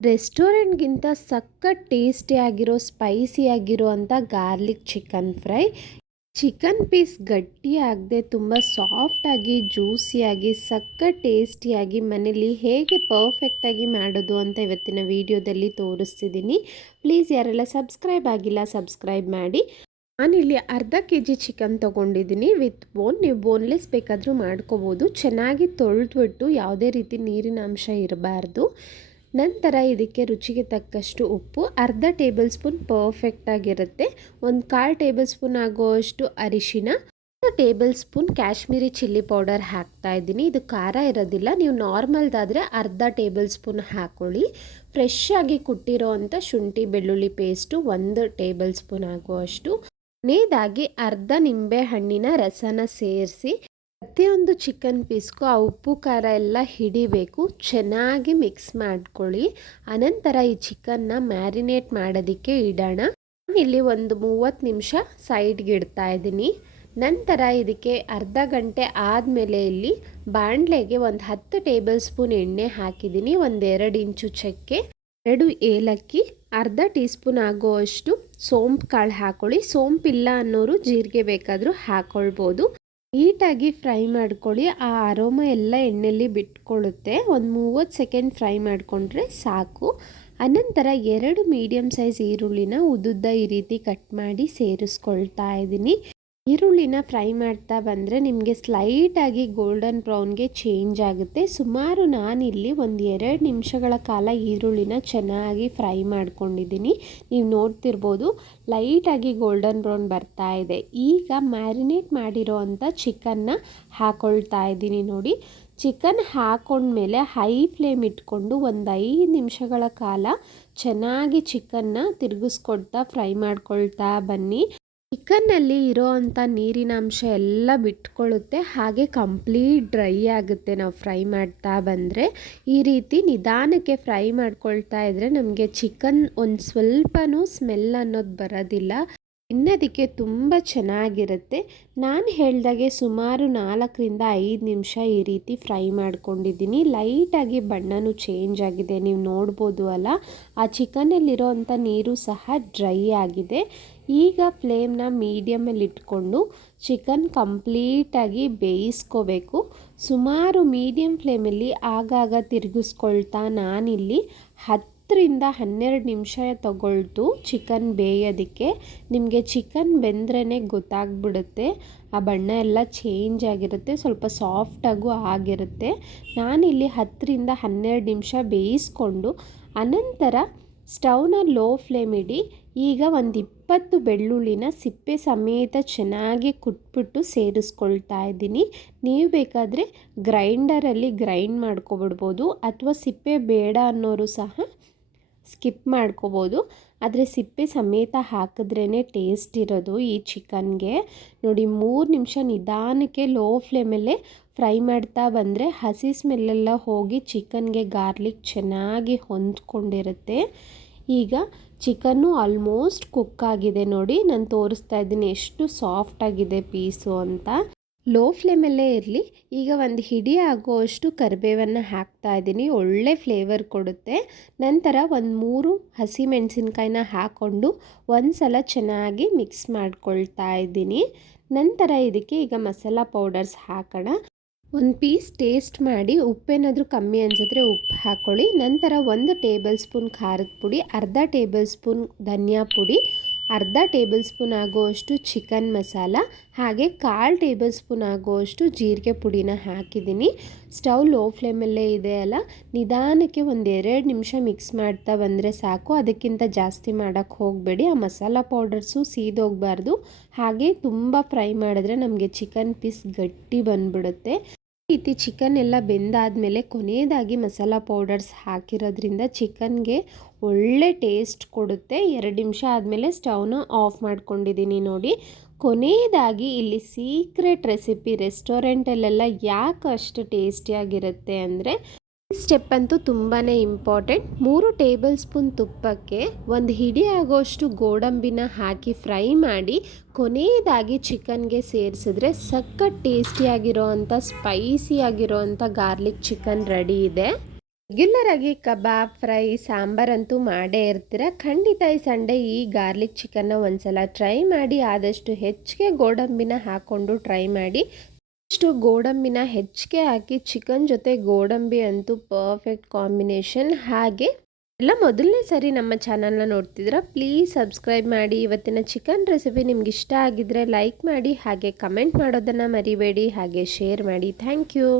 ರೆಸ್ಟೋರೆಂಟ್ಗಿಂತ ಸಖತ್ ಟೇಸ್ಟಿಯಾಗಿರೋ ಸ್ಪೈಸಿಯಾಗಿರೋ ಅಂಥ garlic chicken fry. Chicken piece ಗಟ್ಟಿಯಾಗದೆ ತುಂಬ ಸಾಫ್ಟಾಗಿ ಜ್ಯೂಸಿಯಾಗಿ ಸಖತ್ ಟೇಸ್ಟಿಯಾಗಿ ಮನೇಲಿ ಹೇಗೆ ಪರ್ಫೆಕ್ಟಾಗಿ ಮಾಡೋದು ಅಂತ ಇವತ್ತಿನ ವಿಡಿಯೋದಲ್ಲಿ ತೋರಿಸ್ತಿದ್ದೀನಿ. ಪ್ಲೀಸ್ ಯಾರೆಲ್ಲ ಸಬ್ಸ್ಕ್ರೈಬ್ ಆಗಿಲ್ಲ ಸಬ್ಸ್ಕ್ರೈಬ್ ಮಾಡಿ. ನಾನಿಲ್ಲಿ ಅರ್ಧ ಕೆಜಿ ಚಿಕನ್ ತೊಗೊಂಡಿದ್ದೀನಿ ವಿತ್ ಬೋನ್. ನೀವು ಬೋನ್ಲೆಸ್ ಬೇಕಾದರೂ ಮಾಡ್ಕೋಬೋದು. ಚೆನ್ನಾಗಿ ತೊಳೆದ್ಬಿಟ್ಟು ಯಾವುದೇ ರೀತಿ ನೀರಿನ ಅಂಶ ಇರಬಾರ್ದು. ನಂತರ ಇದಕ್ಕೆ ರುಚಿಗೆ ತಕ್ಕಷ್ಟು ಉಪ್ಪು, ಅರ್ಧ ಟೇಬಲ್ ಸ್ಪೂನ್ ಪರ್ಫೆಕ್ಟಾಗಿರುತ್ತೆ. ಒಂದು 1/4 ಟೇಬಲ್ ಸ್ಪೂನ್ ಆಗುವಷ್ಟು ಅರಿಶಿನ, 1 table spoon Kashmiri chilli powder ಹಾಕ್ತಾ ಇದ್ದೀನಿ. ಇದು ಖಾರ ಇರೋದಿಲ್ಲ, ನೀವು ನಾರ್ಮಲ್ದಾದರೆ ಅರ್ಧ ಟೇಬಲ್ ಸ್ಪೂನ್ ಹಾಕ್ಕೊಳ್ಳಿ. ಫ್ರೆಶ್ ಆಗಿ ಕುಟ್ಟಿರೋ ಅಂಥ ಶುಂಠಿ ಬೆಳ್ಳುಳ್ಳಿ ಪೇಸ್ಟು 1 ಟೇಬಲ್ ಸ್ಪೂನ್ ಆಗುವಷ್ಟು. ಕೊನೆಯದಾಗಿ ಅರ್ಧ ನಿಂಬೆ ಹಣ್ಣಿನ ರಸನ ಸೇರಿಸಿ ಪ್ರತಿಯೊಂದು ಚಿಕನ್ ಪೀಸ್ಗೂ ಆ ಉಪ್ಪು ಖಾರ ಎಲ್ಲ ಹಿಡಿಬೇಕು. ಚೆನ್ನಾಗಿ ಮಿಕ್ಸ್ ಮಾಡ್ಕೊಳ್ಳಿ. ಅನಂತರ ಈ ಚಿಕನ್ನ ಮ್ಯಾರಿನೇಟ್ ಮಾಡೋದಕ್ಕೆ ಇಡೋಣ. ನಾನಿಲ್ಲಿ ಒಂದು 30 ನಿಮಿಷ ಸೈಡ್ಗೆ ಇಡ್ತಾ ಇದ್ದೀನಿ. ನಂತರ ಇದಕ್ಕೆ ಅರ್ಧ ಗಂಟೆ ಆದಮೇಲೆ ಇಲ್ಲಿ ಬಾಣಲೆಗೆ ಒಂದು 10 ಟೇಬಲ್ ಸ್ಪೂನ್ ಎಣ್ಣೆ ಹಾಕಿದ್ದೀನಿ. 1-2 ಇಂಚು ಚಕ್ಕೆ, 2 ಏಲಕ್ಕಿ, ಅರ್ಧ ಟೀ ಸ್ಪೂನ್ ಆಗುವಷ್ಟು ಸೋಂಪು ಕಾಳು ಹಾಕ್ಕೊಳ್ಳಿ. ಸೋಂಪಿಲ್ಲ ಅನ್ನೋರು ಜೀರಿಗೆ ಬೇಕಾದರೂ ಹಾಕ್ಕೊಳ್ಬೋದು. ನೀಟಾಗಿ ಫ್ರೈ ಮಾಡ್ಕೊಳ್ಳಿ. ಆ ಅರೋಮ ಎಲ್ಲ ಎಣ್ಣೆಯಲ್ಲಿ ಬಿಟ್ಕೊಳ್ಳುತ್ತೆ. ಒಂದು 30 ಸೆಕೆಂಡ್ ಫ್ರೈ ಮಾಡಿಕೊಂಡ್ರೆ ಸಾಕು. ಅನಂತರ 2 ಮೀಡಿಯಮ್ ಸೈಜ್ ಈರುಳ್ಳಿನ ಉದ್ದುದ್ದ ಈ ರೀತಿ ಕಟ್ ಮಾಡಿ ಸೇರಿಸ್ಕೊಳ್ತಾ ಇದ್ದೀನಿ. ಈರುಳ್ಳಿನ ಫ್ರೈ ಮಾಡ್ತಾ ಬಂದರೆ ನಿಮಗೆ ಸ್ಲೈಟಾಗಿ ಗೋಲ್ಡನ್ ಬ್ರೌನ್ಗೆ ಚೇಂಜ್ ಆಗುತ್ತೆ. ಸುಮಾರು ನಾನಿಲ್ಲಿ 1-2 ನಿಮಿಷಗಳ ಕಾಲ ಈರುಳ್ಳಿನ ಚೆನ್ನಾಗಿ ಫ್ರೈ ಮಾಡ್ಕೊಂಡಿದ್ದೀನಿ. ನೀವು ನೋಡ್ತಿರ್ಬೋದು ಲೈಟಾಗಿ ಗೋಲ್ಡನ್ ಬ್ರೌನ್ ಬರ್ತಾ ಇದೆ. ಈಗ ಮ್ಯಾರಿನೇಟ್ ಮಾಡಿರೋ ಅಂಥ ಚಿಕನ್ನ ಹಾಕ್ಕೊಳ್ತಾ ಇದ್ದೀನಿ. ನೋಡಿ, ಚಿಕನ್ ಹಾಕೊಂಡ್ಮೇಲೆ ಹೈ ಫ್ಲೇಮ್ ಇಟ್ಕೊಂಡು ಒಂದು 5 ನಿಮಿಷಗಳ ಕಾಲ ಚೆನ್ನಾಗಿ ಚಿಕನ್ನ ತಿರುಗಿಸ್ಕೊಡ್ತಾ ಫ್ರೈ ಮಾಡ್ಕೊಳ್ತಾ ಬನ್ನಿ. ಚಿಕನ್ನಲ್ಲಿ ಇರೋ ಅಂಥ ನೀರಿನ ಅಂಶ ಎಲ್ಲ ಬಿಟ್ಕೊಳ್ಳುತ್ತೆ. ಹಾಗೆ ಕಂಪ್ಲೀಟ್ ಡ್ರೈ ಆಗುತ್ತೆ ನಾವು ಫ್ರೈ ಮಾಡ್ತಾ ಬಂದರೆ. ಈ ರೀತಿ ನಿಧಾನಕ್ಕೆ ಫ್ರೈ ಮಾಡ್ಕೊಳ್ತಾ ಇದ್ದರೆ ನಮಗೆ ಚಿಕನ್ ಒಂದು ಸ್ವಲ್ಪನೂ ಸ್ಮೆಲ್ ಅನ್ನೋದು ಬರೋದಿಲ್ಲ. ತಿನ್ನೋದಕ್ಕೆ ತುಂಬ ಚೆನ್ನಾಗಿರುತ್ತೆ. ನಾನು ಹೇಳ್ದಾಗೆ ಸುಮಾರು 4-5 ನಿಮಿಷ ಈ ರೀತಿ ಫ್ರೈ ಮಾಡ್ಕೊಂಡಿದ್ದೀನಿ. ಲೈಟಾಗಿ ಬಣ್ಣನೂ ಚೇಂಜ್ ಆಗಿದೆ, ನೀವು ನೋಡ್ಬೋದು ಅಲ್ಲ. ಆ ಚಿಕನ್ನಲ್ಲಿರೋ ಅಂಥ ನೀರು ಸಹ ಡ್ರೈ ಆಗಿದೆ. ಈಗ ಫ್ಲೇಮ್ನ ಮೀಡಿಯಮಲ್ಲಿ ಇಟ್ಕೊಂಡು ಚಿಕನ್ ಕಂಪ್ಲೀಟಾಗಿ ಬೇಯಿಸ್ಕೋಬೇಕು. ಸುಮಾರು ಮೀಡಿಯಮ್ ಫ್ಲೇಮಲ್ಲಿ ಆಗಾಗ ತಿರುಗಿಸ್ಕೊಳ್ತಾ ನಾನಿಲ್ಲಿ 10-12 ನಿಮಿಷ ತಗೊಳ್ತು ಚಿಕನ್ ಬೇಯೋದಕ್ಕೆ. ನಿಮಗೆ ಚಿಕನ್ ಬೆಂದ್ರೇ ಗೊತ್ತಾಗ್ಬಿಡುತ್ತೆ. ಆ ಬಣ್ಣ ಎಲ್ಲ ಚೇಂಜ್ ಆಗಿರುತ್ತೆ, ಸ್ವಲ್ಪ ಸಾಫ್ಟಾಗೂ ಆಗಿರುತ್ತೆ. ನಾನಿಲ್ಲಿ 10-12 ನಿಮಿಷ ಬೇಯಿಸ್ಕೊಂಡು ಅನಂತರ ಸ್ಟವ್ನ ಲೋ ಫ್ಲೇಮ್ ಇಡಿ. ಈಗ ಒಂದು 20 ಬೆಳ್ಳುಳ್ಳಿನ ಸಿಪ್ಪೆ ಸಮೇತ ಚೆನ್ನಾಗಿ ಕುಟ್ಬಿಟ್ಟು ಸೇರಿಸ್ಕೊಳ್ತಾ ಇದ್ದೀನಿ. ನೀವು ಬೇಕಾದರೆ ಗ್ರೈಂಡರಲ್ಲಿ ಗ್ರೈಂಡ್ ಮಾಡ್ಕೊಬಿಡ್ಬೋದು, ಅಥವಾ ಸಿಪ್ಪೆ ಬೇಡ ಅನ್ನೋರು ಸಹ ಸ್ಕಿಪ್ ಮಾಡ್ಕೋಬೋದು. ಆದರೆ ಸಿಪ್ಪೆ ಸಮೇತ ಹಾಕಿದ್ರೇ ಟೇಸ್ಟ್ ಇರೋದು ಈ ಚಿಕನ್ಗೆ. ನೋಡಿ, 3 ನಿಮಿಷ ನಿಧಾನಕ್ಕೆ ಲೋ ಫ್ಲೇಮಲ್ಲೇ ಫ್ರೈ ಮಾಡ್ತಾ ಬಂದರೆ ಹಸಿ ಸ್ಮೆಲ್ಲೆಲ್ಲ ಹೋಗಿ ಚಿಕನ್ಗೆ ಗಾರ್ಲಿಕ್ ಚೆನ್ನಾಗಿ ಹೊಂದ್ಕೊಂಡಿರುತ್ತೆ. ಈಗ ಚಿಕನ್ನು ಆಲ್ಮೋಸ್ಟ್ ಕುಕ್ ಆಗಿದೆ. ನೋಡಿ, ನಾನು ತೋರಿಸ್ತಾ ಇದ್ದೀನಿ ಎಷ್ಟು ಸಾಫ್ಟಾಗಿದೆ ಪೀಸು ಅಂತ. ಲೋ ಫ್ಲೇಮಲ್ಲೇ ಇರಲಿ. ಈಗ ಒಂದು ಹಿಡಿ ಆಗುವಷ್ಟು ಕರಿಬೇವನ್ನು ಹಾಕ್ತಾ ಇದ್ದೀನಿ, ಒಳ್ಳೆ ಫ್ಲೇವರ್ ಕೊಡುತ್ತೆ. ನಂತರ ಒಂದು 3 ಹಸಿಮೆಣಸಿನ್ಕಾಯಿನ ಹಾಕ್ಕೊಂಡು ಒಂದು ಸಲ ಚೆನ್ನಾಗಿ ಮಿಕ್ಸ್ ಮಾಡ್ಕೊಳ್ತಾ ಇದ್ದೀನಿ. ನಂತರ ಇದಕ್ಕೆ ಈಗ ಮಸಾಲ ಪೌಡರ್ಸ್ ಹಾಕೋಣ. ಒಂದು ಪೀಸ್ ಟೇಸ್ಟ್ ಮಾಡಿ ಉಪ್ಪೇನಾದರೂ ಕಮ್ಮಿ ಅನಿಸಿದ್ರೆ ಉಪ್ಪು ಹಾಕ್ಕೊಳ್ಳಿ. ನಂತರ 1 ಟೇಬಲ್ ಸ್ಪೂನ್ ಖಾರದ ಪುಡಿ, ಅರ್ಧ ಟೇಬಲ್ ಸ್ಪೂನ್ ಧನಿಯಾ ಪುಡಿ, ಅರ್ಧ ಟೇಬಲ್ ಸ್ಪೂನ್ ಆಗುವಷ್ಟು ಚಿಕನ್ ಮಸಾಲ, ಹಾಗೆ 1/4 ಟೇಬಲ್ ಸ್ಪೂನ್ ಆಗುವಷ್ಟು ಜೀರಿಗೆ ಪುಡಿನ ಹಾಕಿದ್ದೀನಿ. ಸ್ಟವ್ ಲೋ ಫ್ಲೇಮಲ್ಲೇ ಇದೆ ಅಲ್ಲ, ನಿಧಾನಕ್ಕೆ 1-2 ನಿಮಿಷ ಮಿಕ್ಸ್ ಮಾಡ್ತಾ ಬಂದರೆ ಸಾಕು. ಅದಕ್ಕಿಂತ ಜಾಸ್ತಿ ಮಾಡೋಕ್ಕೆ ಹೋಗಬೇಡಿ. ಆ ಮಸಾಲ ಪೌಡರ್ಸು ಸೀದೋಗಬಾರ್ದು. ಹಾಗೆ ತುಂಬ ಫ್ರೈ ಮಾಡಿದ್ರೆ ನಮಗೆ ಚಿಕನ್ ಪೀಸ್ ಗಟ್ಟಿ ಬಂದ್ಬಿಡುತ್ತೆ. ಈ ರೀತಿ ಚಿಕನ್ ಎಲ್ಲ ಬೆಂದಾದಮೇಲೆ ಕೊನೆಯದಾಗಿ ಮಸಾಲ ಪೌಡರ್ಸ್ ಹಾಕಿರೋದ್ರಿಂದ ಚಿಕನ್ಗೆ ಒಳ್ಳೆ ಟೇಸ್ಟ್ ಕೊಡುತ್ತೆ. 2 ನಿಮಿಷ ಆದಮೇಲೆ ಸ್ಟವ್ನ ಆಫ್ ಮಾಡ್ಕೊಂಡಿದ್ದೀನಿ. ನೋಡಿ, ಕೊನೆಯದಾಗಿ ಇಲ್ಲಿ ಸೀಕ್ರೆಟ್ ರೆಸಿಪಿ, ರೆಸ್ಟೋರೆಂಟಲ್ಲೆಲ್ಲ ಯಾಕೆ ಅಷ್ಟು ಟೇಸ್ಟಿಯಾಗಿರುತ್ತೆ ಅಂದರೆ ಈ ಸ್ಟೆಪ್ ಅಂತೂ ತುಂಬಾ ಇಂಪಾರ್ಟೆಂಟ್. 3 ಟೇಬಲ್ ಸ್ಪೂನ್ ತುಪ್ಪಕ್ಕೆ 1 ಹಿಡಿ ಆಗೋಷ್ಟು ಗೋಡಂಬಿನ ಹಾಕಿ ಫ್ರೈ ಮಾಡಿ ಕೊನೆಯದಾಗಿ ಚಿಕನ್ಗೆ ಸೇರಿಸಿದ್ರೆ ಸಖತ್ ಟೇಸ್ಟಿಯಾಗಿರೋ ಅಂಥ ಸ್ಪೈಸಿಯಾಗಿರೋ ಅಂಥ ಗಾರ್ಲಿಕ್ ಚಿಕನ್ ರೆಡಿ ಇದೆ. ರೆಗ್ಯುಲರ್ ಆಗಿ ಕಬಾಬ್ ಫ್ರೈ ಸಾಂಬಾರಂತೂ ಮಾಡೇ ಇರ್ತೀರ. ಖಂಡಿತ ಈ ಸಂಡೇ ಈ ಗಾರ್ಲಿಕ್ ಚಿಕನ್ನ ಒಂದ್ಸಲ ಟ್ರೈ ಮಾಡಿ. ಆದಷ್ಟು ಹೆಚ್ಚಿಗೆ ಗೋಡಂಬಿನ ಹಾಕ್ಕೊಂಡು ಟ್ರೈ ಮಾಡಿ. ಇಷ್ಟು ಗೋಡಂಬಿನ ಹೆಚ್ಚಿಗೆ ಹಾಕಿ ಚಿಕನ್ ಜೊತೆ ಗೋಡಂಬಿ ಅಂತೂ ಪರ್ಫೆಕ್ಟ್ ಕಾಂಬಿನೇಷನ್. ಹಾಗೆ ಎಲ್ಲ ಮೊದಲನೇ ಸರಿ ನಮ್ಮ ಚಾನಲ್ನ ನೋಡ್ತಿದ್ದೀರಾ, ಪ್ಲೀಸ್ ಸಬ್ಸ್ಕ್ರೈಬ್ ಮಾಡಿ. ಇವತ್ತಿನ ಚಿಕನ್ ರೆಸಿಪಿ ನಿಮ್ಗೆ ಇಷ್ಟ ಆಗಿದ್ರೆ ಲೈಕ್ ಮಾಡಿ, ಹಾಗೆ ಕಮೆಂಟ್ ಮಾಡೋದನ್ನು ಮರಿಬೇಡಿ, ಹಾಗೆ ಶೇರ್ ಮಾಡಿ. Thank you.